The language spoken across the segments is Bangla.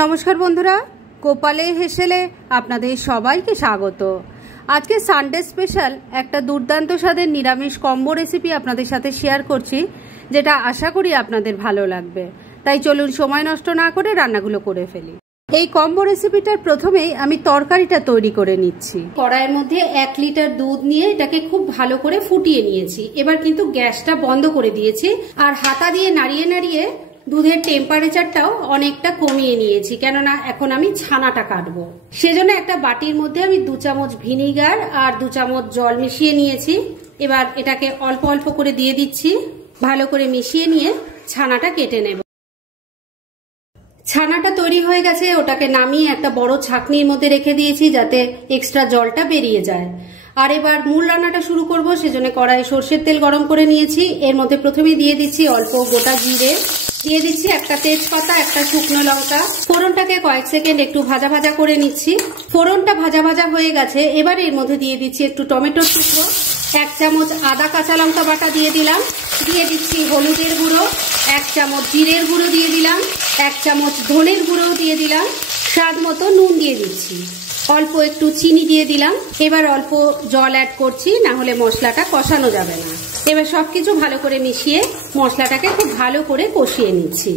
নমস্কার বন্ধুরা, কোপালে হেসেলে আপনাদের সবাইকে স্বাগত। আজকে সানডে স্পেশাল একটা দুর্দান্ত স্বাদের নিরামিষ কম্বো রেসিপি আপনাদের সাথে শেয়ার করছি, যেটা আশা করি আপনাদের ভালো লাগবে। তাই চলুন সময় নষ্ট না করে রান্নাগুলো করে ফেলি। এই কম্বো রেসিপিটার প্রথমেই আমি তরকারিটা তৈরি করে নিচ্ছি। কড়াইয়ের মধ্যে 1 লিটার দুধ নিয়ে এটাকে খুব ভালো করে ফুটিয়ে নিয়েছি। এবার কিন্তু গ্যাসটা বন্ধ করে দিয়েছি আর হাতা দিয়ে নাড়িয়ে নাড়িয়ে দুধের টেম্পারেচারটাও অনেকটা কমিয়ে নিয়েছি, কেননা এখন আমি ছানাটা কাটবো। সেজন্য একটা বাটির মধ্যে আমি 2 চামচ ভিনিগার আর 2 চামচ জল মিশিয়ে নিয়েছি। এবার এটাকে অল্প অল্প করে দিয়ে দিচ্ছি। ভালো করে মিশিয়ে নিয়ে ছানাটা কেটে নেব। ছানাটা তৈরি হয়ে গেছে, ওটাকে নামিয়ে একটা বড় ছাঁকনির মধ্যে রেখে দিয়েছি যাতে এক্সট্রা জলটা বেরিয়ে যায়। আর এবার মূল রান্নাটা শুরু করব, সেজন্য কড়াই সরষের তেল গরম করে নিয়েছি। এর মধ্যে প্রথমেই দিয়ে দিচ্ছি অল্প গোটা জিরে, দিয়ে দিচ্ছি একটা তেজপাতা, একটা শুকনো লঙ্কা। ফোড়নটাকে কয়েক সেকেন্ড একটু ভাজা ভাজা করে নিচ্ছি। ফোড়নটা ভাজা ভাজা হয়ে গেছে। এবার এর মধ্যে দিয়ে দিচ্ছি একটু টমেটোর টুকরো, 1 চামচ আদা কাঁচা লঙ্কা বাটা দিয়ে দিলাম, দিয়ে দিচ্ছি হলুদের গুঁড়ো, 1 চামচ জিরের গুঁড়ো দিয়ে দিলাম, 1 চামচ ধনের গুঁড়ো দিয়ে দিলাম, স্বাদ মতো নুন দিয়ে দিচ্ছি, অল্প একটু চিনি দিয়ে দিলাম। এবার অল্প জল অ্যাড করছি, না হলে মশলাটা কষানো যাবে না। এবার সবকিছু ভালো করে মিশিয়ে মশলাটাকে খুব ভালো করে কষিয়ে নিচ্ছি।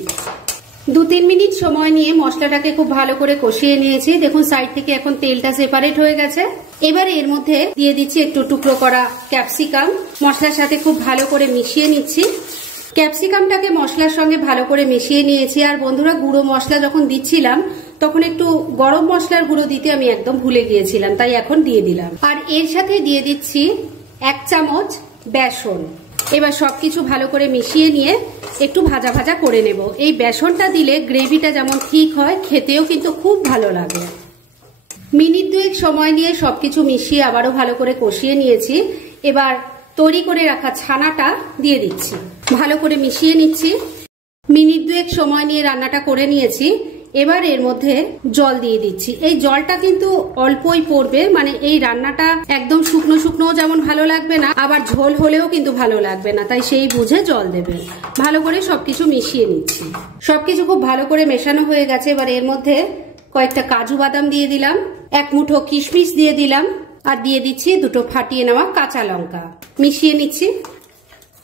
2-3 মিনিট সময় নিয়ে মশলাটাকে খুব ভালো করে কষিয়ে নিয়েছি। দেখুন সাইড থেকে এখন তেলটা সেপারেট হয়ে গেছে। এবার এর মধ্যে দিয়ে দিচ্ছি একটু টুকরো করা ক্যাপসিকাম, মশলার সাথে খুব ভালো করে মিশিয়ে নিচ্ছি। ক্যাপসিকামটাকে মশলার সঙ্গে ভালো করে মিশিয়ে নিয়েছি। আর বন্ধুরা, গুঁড়ো মশলা যখন দিচ্ছিলাম তখন একটু গরম মশলার গুঁড়ো দিতে আমি একদম ভুলে গিয়েছিলাম, তাই এখন দিয়ে দিলাম। আর এর সাথে দিয়ে দিচ্ছি 1 চামচ বেসন। এবার সবকিছু ভালো করে মিশিয়ে নিয়ে একটু ভাজা ভাজা করে নেব। এই বেসনটা দিলে গ্রেভিটা যেমন ঠিক হয়, খেতেও কিন্তু খুব ভালো লাগে। মিনিট 2 সময় নিয়ে সবকিছু মিশিয়ে আবারও ভালো করে কষিয়ে নিয়েছি। এবার তৈরি করে রাখা ছানাটা দিয়ে দিচ্ছি, ভালো করে মিশিয়ে নিচ্ছি। মিনিট 2 সময় নিয়ে রান্নাটা করে নিয়েছি। এবার এর মধ্যে জল দিয়ে দিচ্ছি। এই জলটা কিন্তু অল্পই পড়বে, মানে এই রান্নাটা একদম শুকনো শুকনো যেমন ভালো লাগবে না, আবার ঝোল হলেও কিন্তু ভালো লাগবে না, তাই সেই বুঝে জল দেবে। ভালো করে সবকিছু মিশিয়ে নিচ্ছি। সবকিছু খুব ভালো করে মেশানো হয়ে গেছে। এবার এর মধ্যে কয়েকটা কাজু বাদাম দিয়ে দিলাম, 1 মুঠো কিশমিশ দিয়ে দিলাম, আর দিয়ে দিচ্ছি 2টো ফাটিয়ে নেওয়া কাঁচা লঙ্কা। মিশিয়ে নিচ্ছি।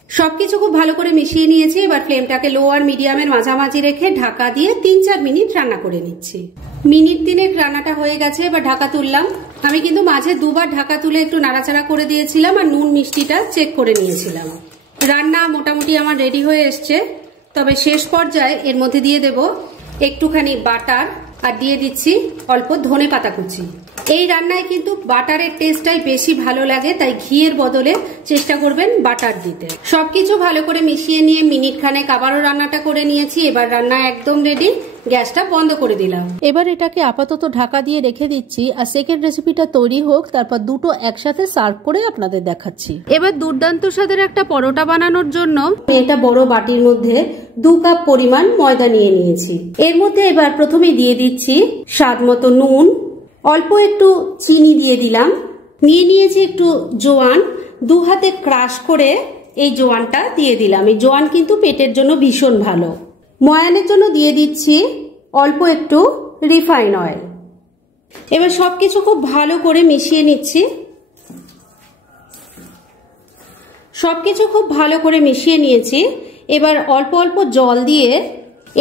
সবকিছু খুব ভালো করে মিশিয়ে নিয়েছি। এবার ফ্লেমটাকে লো আর মিডিয়ামের মাঝামাঝি রেখে ঢাকা দিয়ে 3-4 মিনিট রান্না করে নিচ্ছি। মিনিট 3 রান্নাটা হয়ে গেছে। এবার ঢাকা তুললাম। আমি কিন্তু মাঝে 2 বার ঢাকা তুলে একটু নাড়াচাড়া করে দিয়েছিলাম আর নুন মিষ্টিটা চেক করে নিয়েছিলাম। রান্না মোটামুটি আমার রেডি হয়ে এসছে। তবে শেষ পর্যায়ে এর মধ্যে দিয়ে দেব একটুখানি বাটার আর দিয়ে দিচ্ছি অল্প ধনে পাতা কুচি। এই রান্নায় কিন্তু বাটারের টেস্টটাই বেশি ভালো লাগে, তাই ঘিয়ের বদলে চেষ্টা করবেন বাটার দিতে। সবকিছু ভালো করে মিশিয়ে নিয়ে মিনিট খানেক আবারও রান্নাটা করে নিয়েছি। এবার রান্না একদম রেডি। গ্যাসটা বন্ধ করে দিলাম। এবার এটাকে আপাতত ঢাকা দিয়ে রেখে দিচ্ছি আর সেকেন্ড রেসিপিটা তৈরি হোক, তারপর দুটো একসাথে সার্ভ করে আপনাদের দেখাচ্ছি। এবার দুর্দান্ত স্বাদের একটা পরোটা বানানোর জন্য এটা বড় বাটির মধ্যে 2 কাপ পরিমাণ ময়দা নিয়ে নিয়েছি। এর মধ্যে এবার প্রথমে দিয়ে দিচ্ছি স্বাদ মতো নুন, অল্প একটু চিনি দিয়ে দিলাম, নিয়ে নিয়েছি একটু জোয়ান, 2 হাতে ক্রাশ করে এই জোয়ানটা দিয়ে দিলাম। এই জোয়ান কিন্তু পেটের জন্য ভীষণ ভালো। ময়ানের জন্য দিয়ে দিচ্ছি অল্প একটু রিফাইন অয়েল। এবার সবকিছু খুব ভালো করে মিশিয়ে নিচ্ছি। সবকিছু খুব ভালো করে মিশিয়ে নিয়েছি। এবার অল্প অল্প জল দিয়ে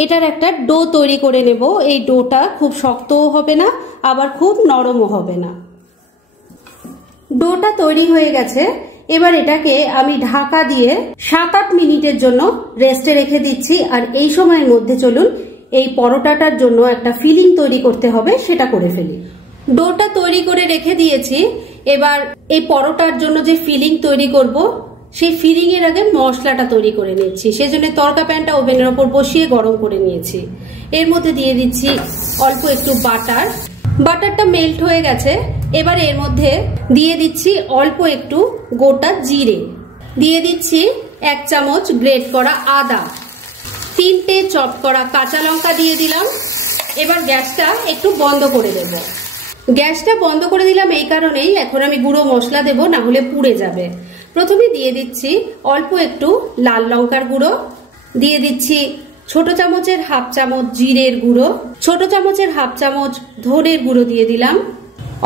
এটার একটা ডো তৈরি করে নেব। এই ডোটা খুব শক্তও হবে না, আবার খুব নরমও হবে না। ডোটা তৈরি হয়ে গেছে। এবার এটাকে আমি ঢাকা দিয়ে 7-8 মিনিটের জন্য রেস্টে রেখে দিচ্ছি। আর এই সময়ের মধ্যে চলুন এই পরোটাটার জন্য একটা ফিলিং তৈরি করতে হবে, সেটা করে ফেলি। ডোটা তৈরি করে রেখে দিয়েছি। এবার এই পরোটার জন্য যে ফিলিং তৈরি করব, সেই ফিলিং এর আগে মশলাটা তৈরি করে নিচ্ছি। সেজন্য তড়কা প্যানটা ওভেনের ওপর বসিয়ে গরম করে নিয়েছি। এর মধ্যে দিয়ে দিচ্ছি অল্প একটু বাটার। বাটারটা মেল্ট হয়ে গেছে। এবার এর মধ্যে দিয়ে দিচ্ছি অল্প একটু গোটা জিরে, দিয়ে দিচ্ছি 1 চামচ গ্রেট করা আদা, 3টে চপ করা কাঁচা লঙ্কা দিয়ে দিলাম। এবার গ্যাসটা একটু বন্ধ করে দেব। গ্যাসটা বন্ধ করে দিলাম এই কারণেই, এখন আমি গুঁড়ো মশলা দেব, না হলে পুড়ে যাবে। প্রথমে দিয়ে দিচ্ছি অল্প একটু লাল লঙ্কার গুঁড়ো, দিয়ে দিচ্ছি ছোট চামচের হাফ চামচ জিরের গুঁড়ো, ছোট চামচের হাফ চামচ ধনের গুঁড়ো দিয়ে দিলাম,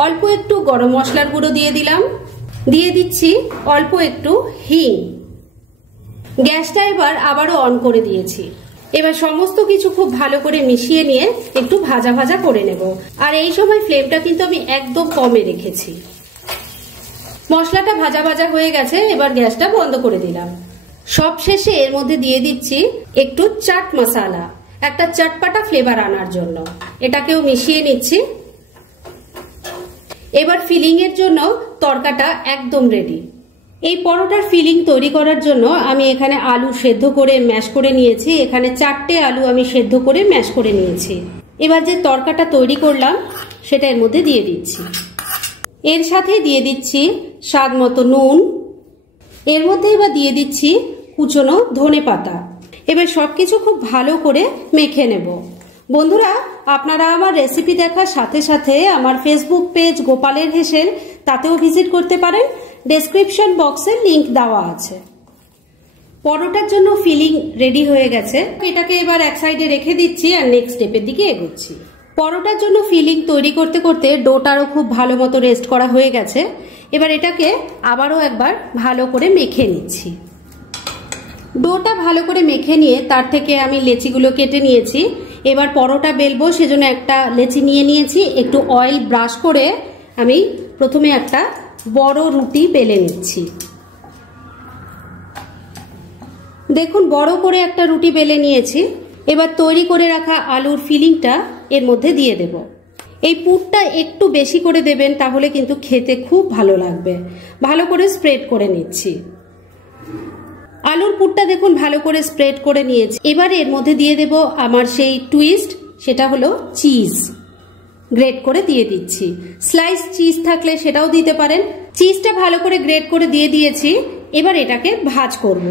অল্প একটু গরম মশলার গুঁড়ো দিয়ে দিলাম, দিয়ে দিচ্ছি অল্প একটু হিং। গ্যাসটা এবার আবারও অন করে দিয়েছি। এবার সমস্ত কিছু খুব ভালো করে মিশিয়ে নিয়ে একটু ভাজা ভাজা করে নেব। আর এই সময় ফ্লেমটা কিন্তু আমি একদম কমে রেখেছি। মশলাটা ভাজা ভাজা হয়ে গেছে, এবার গ্যাসটা বন্ধ করে দিলাম। সব শেষে এর মধ্যে দিয়ে দিচ্ছি একটু চাট মশলা, একটা চটপাটা ফ্লেভার আনার জন্য। এটাকেও মিশিয়ে নিচ্ছি। এবার ফিলিং এর জন্য তরকাটা একদম রেডি। এই পরোটার ফিলিং তৈরি করার জন্য আমি এখানে আলু সেদ্ধ করে ম্যাশ করে নিয়েছি। এখানে 4টে আলু আমি সেদ্ধ করে ম্যাশ করে নিয়েছি। এবার যে তরকাটা তৈরি করলাম সেটা এর মধ্যে দিয়ে দিচ্ছি। এর সাথে দিয়ে দিচ্ছি স্বাদ মতো নুন। এর মধ্যে এবার দিয়ে দিচ্ছি কুচনো ধনেপাতা। এবার সবকিছু খুব ভালো করে মেখে নেব। বন্ধুরা, আপনারা আমার রেসিপি দেখার সাথে সাথে আমার ফেসবুক পেজ গোপালের হেসেল তাতেও ভিজিট করতে পারেন। ডেসক্রিপশন বক্সে লিংক দেওয়া আছে। পরোটার জন্য ফিলিং রেডি হয়ে গেছে। এটাকে এবার এক সাইডে রেখে দিচ্ছি আর নেক্সট স্টেপের দিকে এগোচ্ছি। পরোটার জন্য ফিলিং তৈরি করতে করতে ডোটারও খুব ভালো মতো রেস্ট করা হয়ে গেছে। এবার এটাকে আবারও একবার ভালো করে মেখে নিচ্ছি। ডোটা ভালো করে মেখে নিয়ে তার থেকে আমি লেচিগুলো কেটে নিয়েছি। এবার পরোটা বেলবো, সেজন্য একটা লেচি নিয়ে নিয়েছি। একটু অয়েল ব্রাশ করে আমি প্রথমে একটা বড় রুটি বেলে নিচ্ছি। দেখুন, বড় করে একটা রুটি বেলে নিয়েছি। এবার তৈরি করে রাখা আলুর ফিলিংটা এর মধ্যে দিয়ে দেব। এই পুরটা একটু বেশি করে দেবেন, তাহলে কিন্তু খেতে খুব ভালো লাগবে। ভালো করে স্প্রেড করে নিচ্ছি। আলুর পুরটা দেখুন ভালো করে স্প্রেড করে নিয়েছি। এবার এর মধ্যে দিয়ে দেব আমার সেই টুইস্ট, সেটা হলো চিজ। গ্রেট করে দিয়ে দিচ্ছি। স্লাইস চিজ থাকলে সেটাও দিতে পারেন। চিজটা ভালো করে গ্রেট করে দিয়ে দিয়েছি। এবার এটাকে ভাজ করব।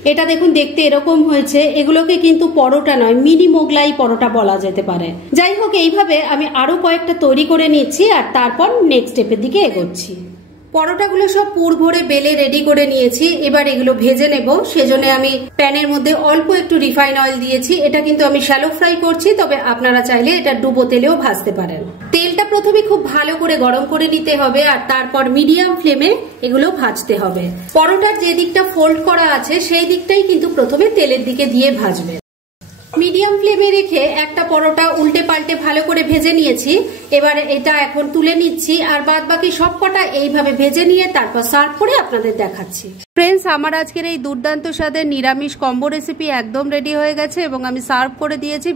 এটা দেখুন দেখতে এরকম হয়েছে। এগুলোকে কিন্তু পরোটা নয়, মিনি মোগলাই পরোটা বলা যেতে পারে। যাই হোক, এইভাবে আমি আরো কয়েকটা তৈরি করে নিচ্ছি আর তারপর নেক্সট স্টেপের দিকে এগোচ্ছি। পরোটাগুলো সব পুর ভরে বেলে রেডি করে নিয়েছি। এবার এগুলো ভেজে নেব। সেজন্য আমি প্যানের মধ্যে অল্প একটু রিফাইন অয়েল দিয়েছি। এটা কিন্তু আমি শ্যালো ফ্রাই করছি, তবে আপনারা চাইলে এটা ডুবো তেলেও ভাজতে পারেন। তেলটা প্রথমে খুব ভালো করে গরম করে নিতে হবে আর তারপর মিডিয়াম ফ্লেমে এগুলো ভাজতে হবে। পরোটার যে দিকটা ফোল্ড করা আছে সেই দিকটাই কিন্তু প্রথমে তেলের দিকে দিয়ে ভাজবে। মিডিয়াম ফ্লেমে রেখে একটা পরোটা উল্টে পাল্টে ভালো করে ভেজে নিয়েছি। এবার এটা এখন তুলে নিচ্ছি আর বাদ বাকি সব কটা এইভাবে ভেজে নিয়ে তারপর সার্ভ করে আপনাদের দেখাচ্ছি। ফ্রেন্ডস, আমার আজকের এই দুর্দান্ত স্বাদের নিরামিষ কম্বো রেসিপি একদম রেডি হয়ে গেছে এবং আমি সার্ভ করে দিয়েছি।